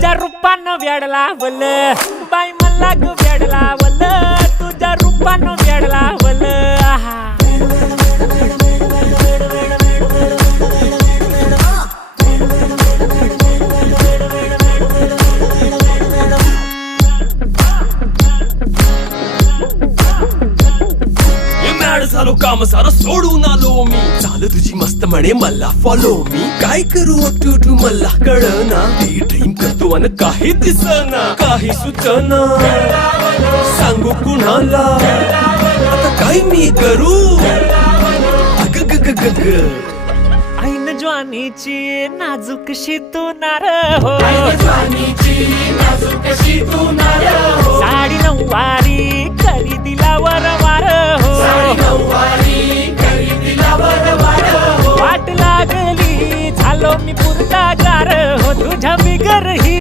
तुझ्या रूपानं वेड लावल बाई मला ग वेड लावल तुझ्या रूपानं वेड लावल आहा झालो काम सारं सोडून आलो मी चाल तुझी मस्त म्हणे मला फॉलो मी काय करू टू मला कळना ती ड्रीम करतो अन काही दिसना काही सुचना सांगू कुणाला आता काय मी करू अग ग ग ग ग ऐन ज्वानीची नाजूकशी तू नार हो साडी नऊवारी करी दिला वरवार हो वाट लागली झालो मी पुरता गार हो तुझ्या बिगर ही